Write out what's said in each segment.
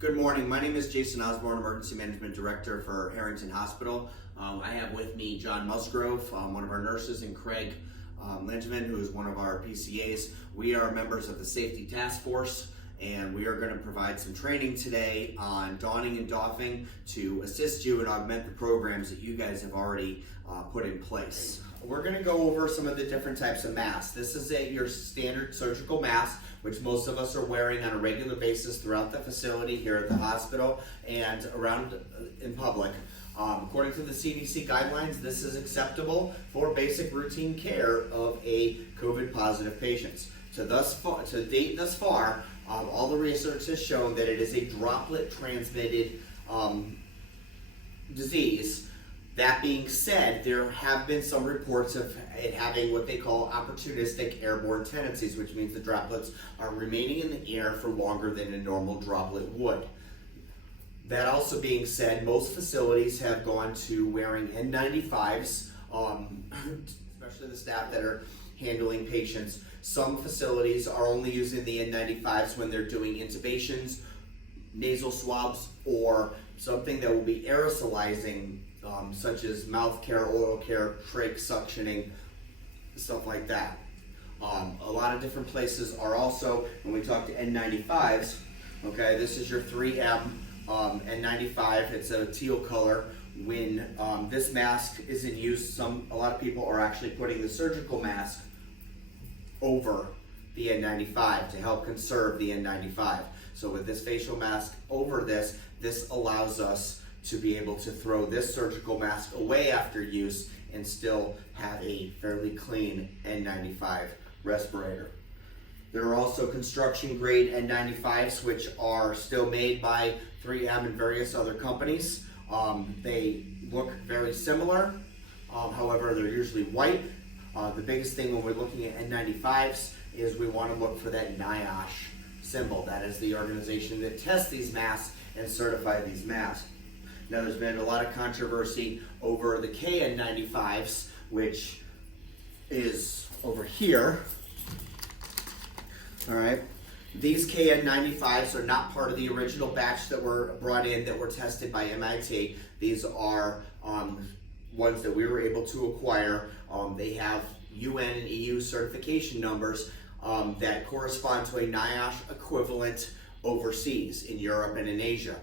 Good morning. My name is Jason Osborne, Emergency Management Director for Harrington Hospital. I have with me John Musgrove, one of our nurses, and Craig Lingeman, who is one of our PCAs. We are members of the Safety Task Force, and we are going to provide some training today on donning and doffing to assist you and augment the programs that you guys have already put in place. We're going to go over some of the different types of masks. This is your standard surgical mask, which most of us are wearing on a regular basis throughout the facility here at the hospital and around in public. According to the CDC guidelines, this is acceptable for basic routine care of a COVID positive patient. To date thus far, all the research has shown that it is a droplet transmitted disease. That being said, there have been some reports of it having what they call opportunistic airborne tendencies, which means the droplets are remaining in the air for longer than a normal droplet would. That also being said, most facilities have gone to wearing N95s, especially the staff that are handling patients. Some facilities are only using the N95s when they're doing intubations, nasal swabs, or something that will be aerosolizing, such as mouth care, oral care, trach suctioning, stuff like that. A lot of different places are also, when we talk to N95s, okay, this is your 3M N95. It's a teal color. When this mask is in use, a lot of people are actually putting the surgical mask over the N95 to help conserve the N95. So with this facial mask over this allows us to be able to throw this surgical mask away after use and still have a fairly clean N95 respirator. There are also construction grade N95s, which are still made by 3M and various other companies. They look very similar, however they're usually white. The biggest thing when we're looking at N95s is we want to look for that NIOSH symbol. That is the organization that tests these masks and certify these masks. Now, there's been a lot of controversy over the KN95s, which is over here. All right. These KN95s are not part of the original batch that were brought in that were tested by MIT. These are ones that we were able to acquire. They have UN and EU certification numbers that correspond to a NIOSH equivalent overseas in Europe and in Asia.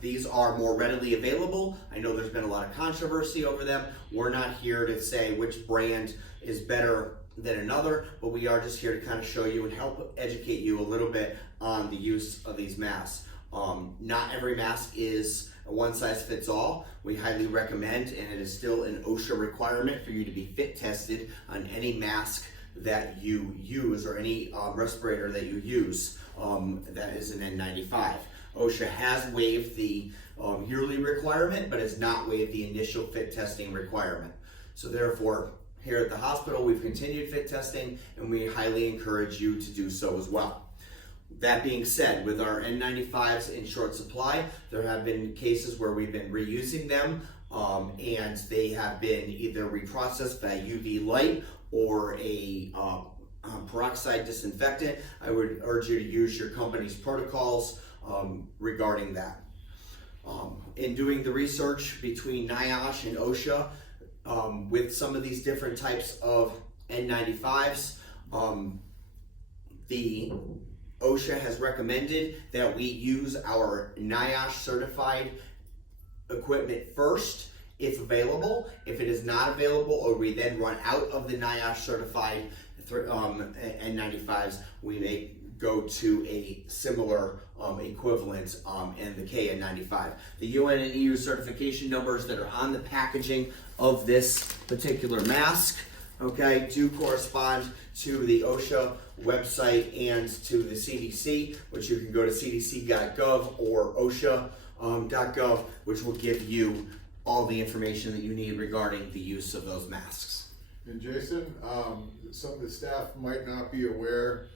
These are more readily available. I know there's been a lot of controversy over them. We're not here to say which brand is better than another, but we are just here to kind of show you and help educate you a little bit on the use of these masks. Not every mask is a one size fits all. We highly recommend, and it is still an OSHA requirement for you to be fit tested on any mask that you use or any respirator that you use that is an N95. OSHA has waived the yearly requirement, but has not waived the initial fit testing requirement. So therefore, here at the hospital, we've continued fit testing, and we highly encourage you to do so as well. That being said, with our N95s in short supply, there have been cases where we've been reusing them, and they have been either reprocessed by UV light or a peroxide disinfectant. I would urge you to use your company's protocols regarding that. In doing the research between NIOSH and OSHA with some of these different types of N95s, the OSHA has recommended that we use our NIOSH certified equipment first if available. If it is not available or we then run out of the NIOSH certified N95s, we may go to a similar equivalent and the KN95. The UN and EU certification numbers that are on the packaging of this particular mask, okay, do correspond to the OSHA website and to the CDC, which you can go to cdc.gov or osha.gov, which will give you all the information that you need regarding the use of those masks. And Jason, some of the staff might not be aware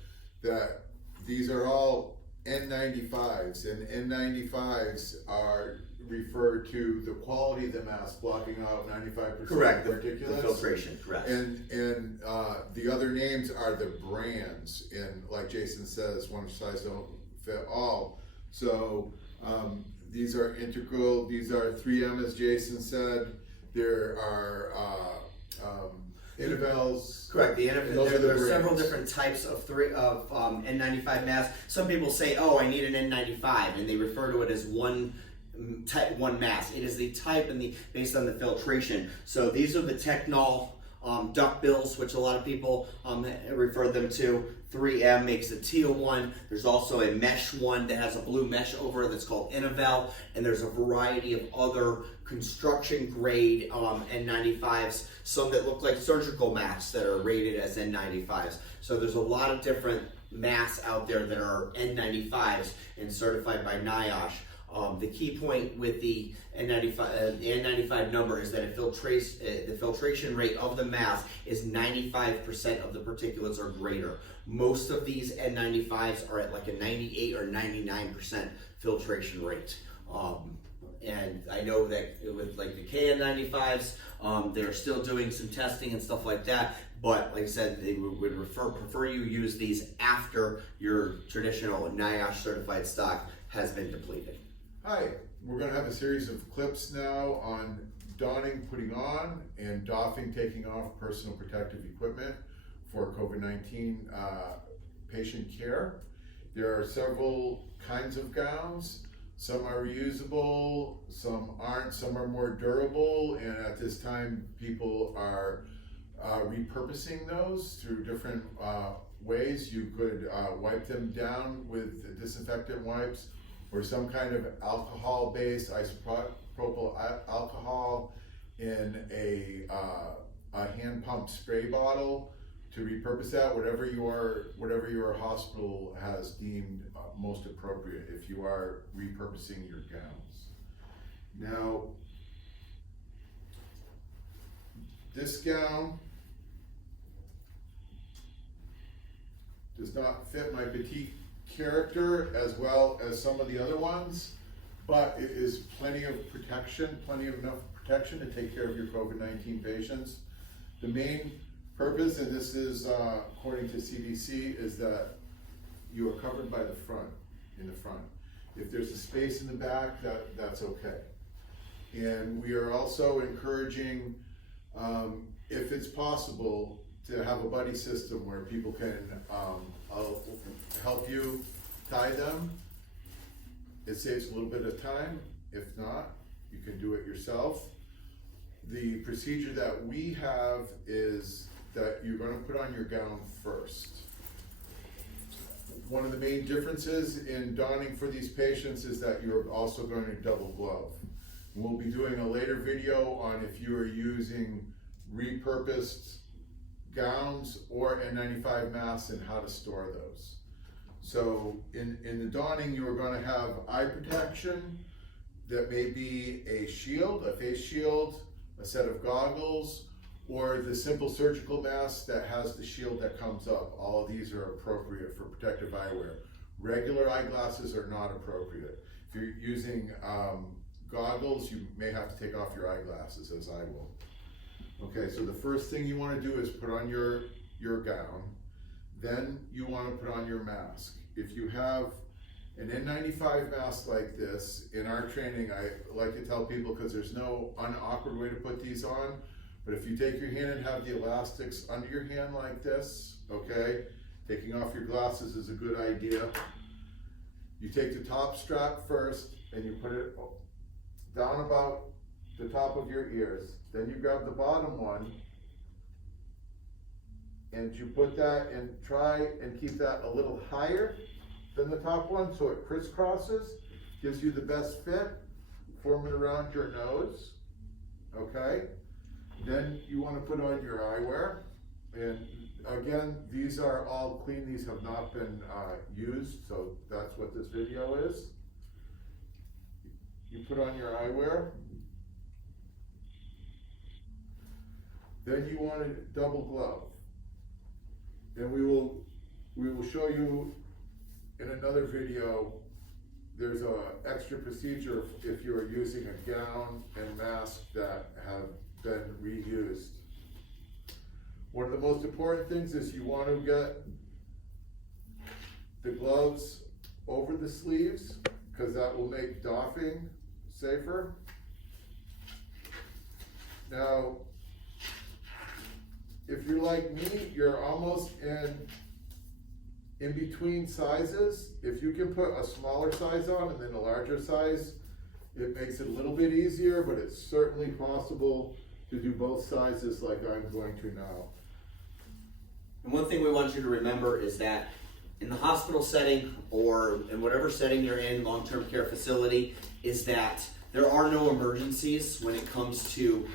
that these are all N95s, and N95s are referred to the quality of the mask blocking out 95% Correct, particulates. the filtration, correct. And the other names are the brands, and like Jason says, one size don't fit all. So these are integral, these are 3M as Jason said, there are intervals. Correct. Those are There are the several brands. different types of N95 masks. Some people say, "Oh, I need an N95," and they refer to it as one mask. It is the type and based on the filtration. So these are the Technol duck bills, which a lot of people refer them to. 3M makes a teal one. There's also a mesh one that has a blue mesh over it that's called Innovel, and there's a variety of other construction grade N95s, some that look like surgical masks that are rated as N95s. So there's a lot of different masks out there that are N95s and certified by NIOSH. The key point with the N95 number is that the filtration rate of the mask is 95% of the particulates or greater. Most of these N95s are at like a 98 or 99% filtration rate. And I know that with like the KN95s, they're still doing some testing and stuff like that. But like I said, they would prefer you use these after your traditional NIOSH certified stock has been depleted. Hi, we're going to have a series of clips now on donning, putting on, and doffing, taking off personal protective equipment for COVID-19 patient care. There are several kinds of gowns. Some are reusable, some aren't, some are more durable, and at this time people are repurposing those through different ways. You could wipe them down with disinfectant wipes or some kind of alcohol-based isopropyl alcohol in a hand pumped spray bottle to repurpose that, whatever your hospital has deemed most appropriate if you are repurposing your gowns. Now, this gown does not fit my petite character as well as some of the other ones, but it is plenty of protection, plenty of enough protection to take care of your COVID-19 patients. The main purpose, and this is according to CDC, is that you are covered by the front, in the front. If there's a space in the back, that's okay. And we are also encouraging, if it's possible, to have a buddy system where people can help you tie them. It saves a little bit of time. If not, you can do it yourself. The procedure that we have is that you're going to put on your gown first. One of the main differences in donning for these patients is that you're also going to double glove. We'll be doing a later video on if you are using repurposed gowns or N95 masks and how to store those. So in the donning, you are going to have eye protection that may be a shield, a face shield, a set of goggles, or the simple surgical mask that has the shield that comes up. All of these are appropriate for protective eyewear. Regular eyeglasses are not appropriate. If you're using goggles, you may have to take off your eyeglasses, as I will. Okay, so the first thing you want to do is put on your gown. Then you want to put on your mask. If you have an N95 mask like this, in our training, I like to tell people, because there's no unawkward way to put these on, but if you take your hand and have the elastics under your hand like this, okay, taking off your glasses is a good idea. You take the top strap first and you put it down about the top of your ears. Then you grab the bottom one and you put that and try and keep that a little higher than the top one so it crisscrosses, gives you the best fit, form it around your nose, okay? Then you want to put on your eyewear, and again, these are all clean, these have not been used, so that's what this video is. You put on your eyewear. Then you want to double glove. And we will show you in another video, there's a extra procedure if you are using a gown and mask that have been reused. One of the most important things is you want to get the gloves over the sleeves, because that will make doffing safer. Now, if you're like me, you're almost in between sizes. If you can put a smaller size on and then a larger size, it makes it a little bit easier, but it's certainly possible to do both sizes like I'm going to now. And one thing we want you to remember is that in the hospital setting or in whatever setting you're in, long-term care facility, is that there are no emergencies when it comes to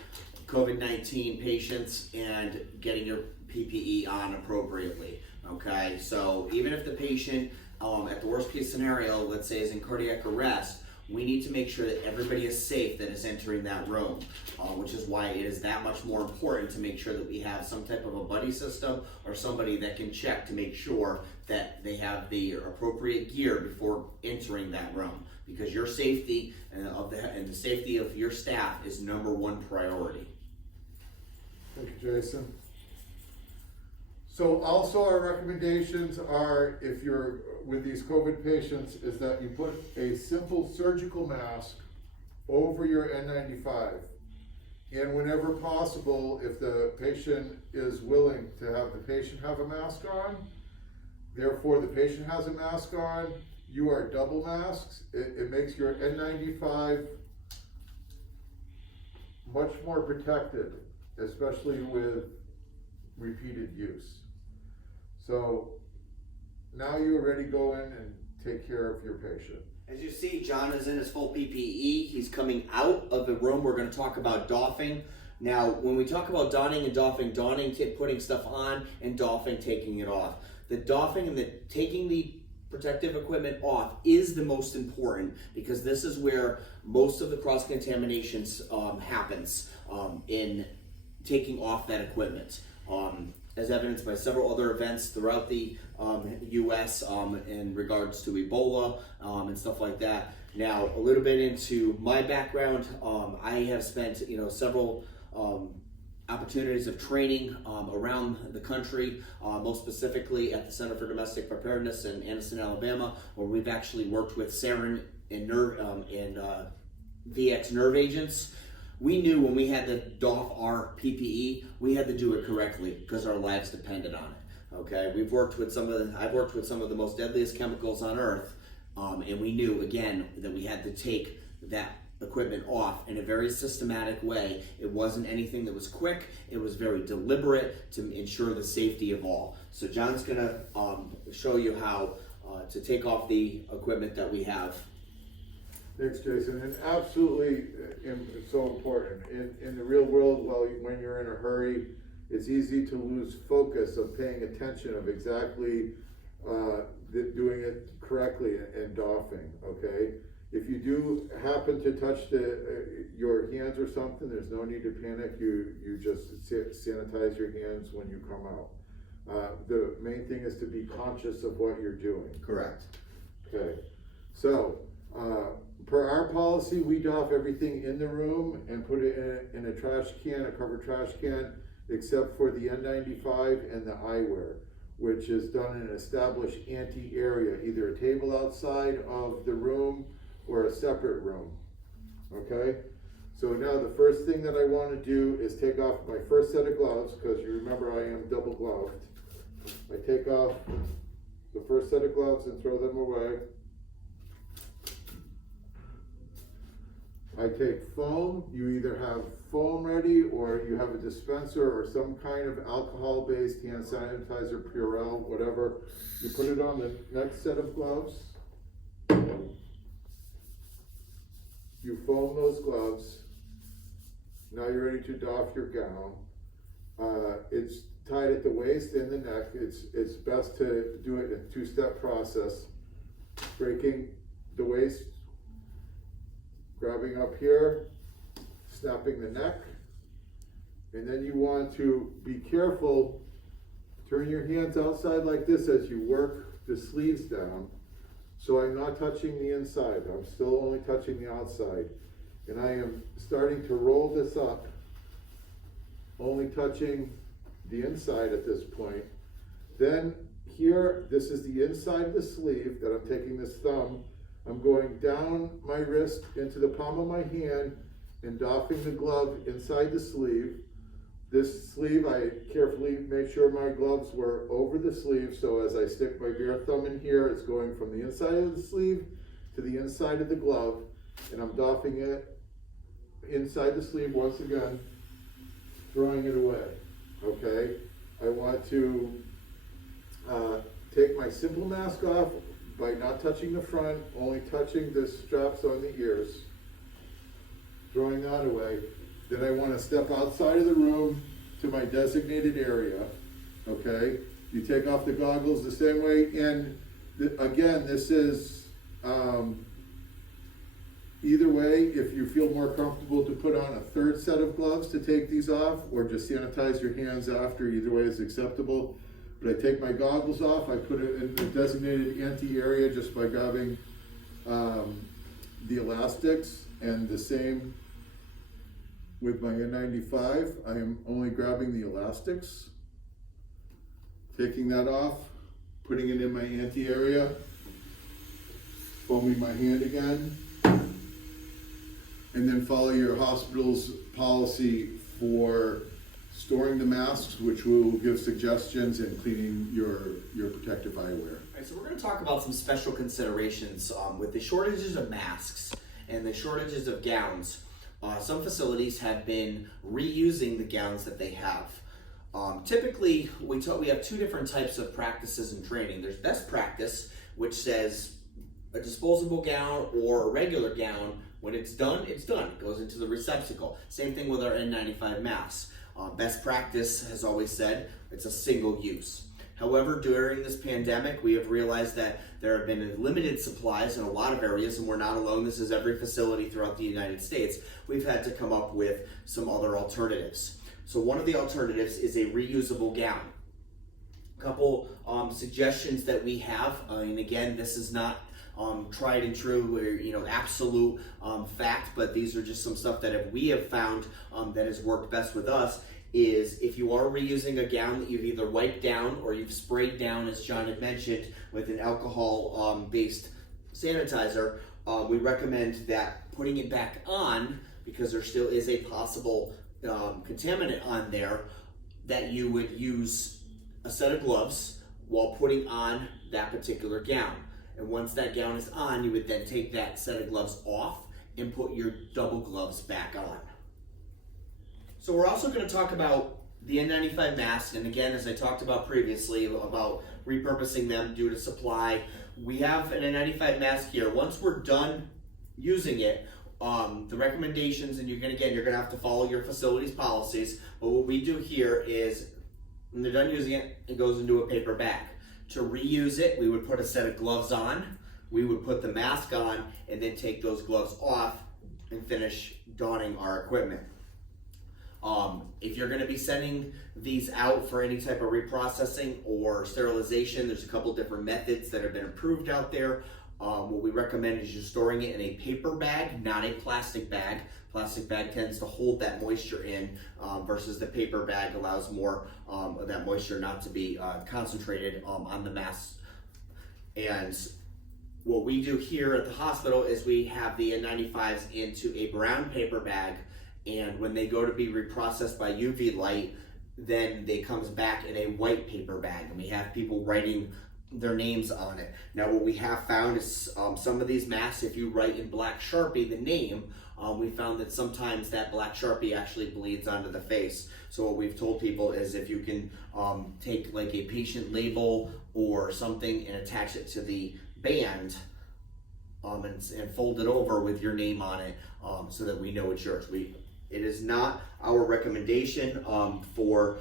COVID-19 patients and getting your PPE on appropriately, okay? So even if the patient, at the worst case scenario, let's say is in cardiac arrest, we need to make sure that everybody is safe that is entering that room, which is why it is that much more important to make sure that we have some type of a buddy system or somebody that can check to make sure that they have the appropriate gear before entering that room, because your safety and the safety of your staff is number one priority. Thank you, Jason. So also our recommendations are, if you're with these COVID patients, is that you put a simple surgical mask over your N95. And whenever possible, if the patient is willing to have the patient have a mask on, therefore the patient has a mask on, you are double masks. It makes your N95 much more protected, especially with repeated use. So now you're ready to go in and take care of your patient. As you see, John is in his full PPE. He's coming out of the room. We're going to talk about doffing. Now, when we talk about donning and doffing, putting stuff on, and doffing, taking it off. The doffing and the taking the protective equipment off is the most important, because this is where most of the cross-contamination happens in taking off that equipment. As evidenced by several other events throughout the U.S. In regards to Ebola and stuff like that. Now, a little bit into my background, I have spent several opportunities of training around the country, most specifically at the Center for Domestic Preparedness in Anniston, Alabama, where we've actually worked with sarin and VX nerve agents. We knew when we had to doff our PPE, we had to do it correctly because our lives depended on it. Okay, I've worked with some of the most deadliest chemicals on earth, and we knew again that we had to take that equipment off in a very systematic way. It wasn't anything that was quick. It was very deliberate to ensure the safety of all. So John's gonna show you how to take off the equipment that we have. Thanks, Jason. And absolutely so important. In the real world, when you're in a hurry, it's easy to lose focus of paying attention of exactly doing it correctly and doffing, okay? If you do happen to touch your hands or something, there's no need to panic. You just sanitize your hands when you come out. The main thing is to be conscious of what you're doing. Correct. Okay, so per our policy, we doff everything in the room and put it in a trash can, a covered trash can, except for the N95 and the eyewear, which is done in an established area, either a table outside of the room or a separate room, okay? So now the first thing that I want to do is take off my first set of gloves, because you remember I am double gloved. I take off the first set of gloves and throw them away. I take foam. You either have foam ready or you have a dispenser or some kind of alcohol-based hand sanitizer, Purell, whatever. You put it on the next set of gloves. You foam those gloves. Now you're ready to doff your gown. It's tied at the waist and the neck. It's best to do it in a two-step process. Breaking the waist, grabbing up here, snapping the neck, and then you want to be careful. Turn your hands outside like this as you work the sleeves down. So I'm not touching the inside, I'm still only touching the outside. And I am starting to roll this up, only touching the inside at this point. Then here, this is the inside of the sleeve that I'm taking this thumb. I'm going down my wrist into the palm of my hand and doffing the glove inside the sleeve. This sleeve, I carefully made sure my gloves were over the sleeve, so as I stick my bare thumb in here, it's going from the inside of the sleeve to the inside of the glove, and I'm doffing it inside the sleeve once again, throwing it away, okay? I want to take my simple mask off by not touching the front, only touching the straps on the ears, throwing that away. Then I want to step outside of the room to my designated area, okay? You take off the goggles the same way, and again, this is either way, if you feel more comfortable to put on a third set of gloves to take these off, or just sanitize your hands after, either way is acceptable. But I take my goggles off, I put it in the designated anti-area just by grabbing the elastics, and the same with my N95, I am only grabbing the elastics, taking that off, putting it in my anti-area, foaming my hand again, and then follow your hospital's policy for storing the masks, which will give suggestions, and cleaning your protective eyewear. All right, so we're going to talk about some special considerations with the shortages of masks and the shortages of gowns. Some facilities have been reusing the gowns that they have. Typically, we have two different types of practices and training. There's best practice, which says a disposable gown or a regular gown, when it's done, it's done. It goes into the receptacle. Same thing with our N95 masks. Best practice has always said it's a single use. However, during this pandemic, we have realized that there have been limited supplies in a lot of areas, and we're not alone. This is every facility throughout the United States. We've had to come up with some other alternatives. So one of the alternatives is a reusable gown. A couple suggestions that we have, and again, this is not tried and true, or absolute fact, but these are just some stuff that we have found that has worked best with us. Is if you are reusing a gown that you've either wiped down or you've sprayed down, as John had mentioned, with an alcohol based sanitizer, we recommend that putting it back on, because there still is a possible contaminant on there, that you would use a set of gloves while putting on that particular gown. And once that gown is on, you would then take that set of gloves off and put your double gloves back on. So we're also going to talk about the N95 mask, and again, as I talked about previously, about repurposing them due to supply. We have an N95 mask here. Once we're done using it, the recommendations, and you're going to have to follow your facility's policies, but what we do here is, when they're done using it, it goes into a paper bag. To reuse it, we would put a set of gloves on, we would put the mask on, and then take those gloves off and finish donning our equipment. If you're going to be sending these out for any type of reprocessing or sterilization, there's a couple different methods that have been approved out there. What we recommend is you're storing it in a paper bag, not a plastic bag. Plastic bag tends to hold that moisture in, versus the paper bag allows more of that moisture not to be concentrated on the mask. And what we do here at the hospital is we have the N95s into a brown paper bag, and when they go to be reprocessed by UV light, then they comes back in a white paper bag, and we have people writing their names on it. Now, what we have found is some of these masks, if you write in black Sharpie the name, we found that sometimes that black Sharpie actually bleeds onto the face. So what we've told people is, if you can take like a patient label or something and attach it to the band, and fold it over with your name on it, so that we know it's yours. It is not our recommendation for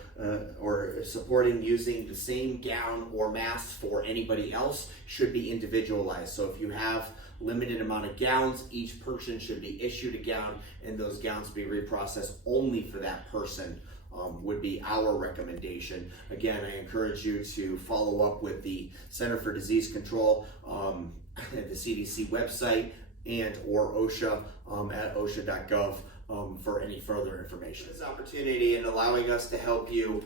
or supporting using the same gown or mask for anybody else. Should be individualized. So if you have limited amount of gowns, each person should be issued a gown, and those gowns be reprocessed only for that person. Would be our recommendation. Again, I encourage you to follow up with the Center for Disease Control, the CDC website, and or OSHA at osha.gov for any further information. This opportunity and allowing us to help you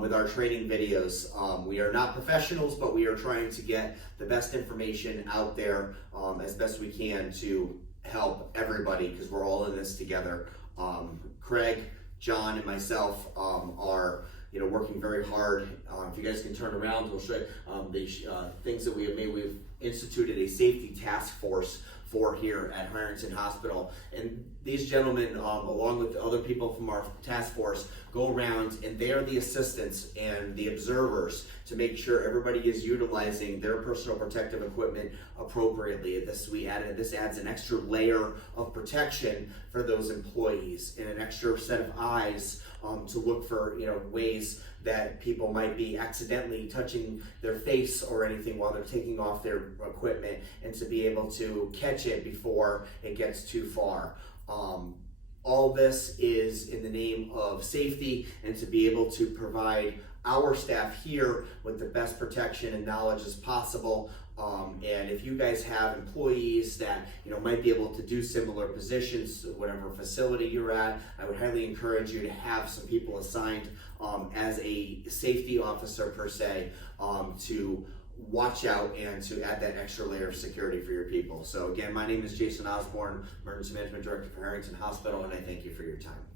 with our training videos. We are not professionals, but we are trying to get the best information out there as best we can to help everybody, because we're all in this together. Craig, John, and myself are working very hard. If you guys can turn around, we'll show you the things that we have made. We've instituted a safety task force for here at Harrington Hospital, and these gentlemen, along with other people from our task force, go around and they are the assistants and the observers to make sure everybody is utilizing their personal protective equipment appropriately. This adds an extra layer of protection for those employees and an extra set of eyes to look for ways that people might be accidentally touching their face or anything while they're taking off their equipment, and to be able to catch it before it gets too far. All this is in the name of safety and to be able to provide our staff here with the best protection and knowledge as possible. And if you guys have employees that might be able to do similar positions, whatever facility you're at, I would highly encourage you to have some people assigned as a safety officer per se, to watch out and to add that extra layer of security for your people. So again, my name is Jason Osborne, Emergency Management Director for Harrington Hospital, and I thank you for your time.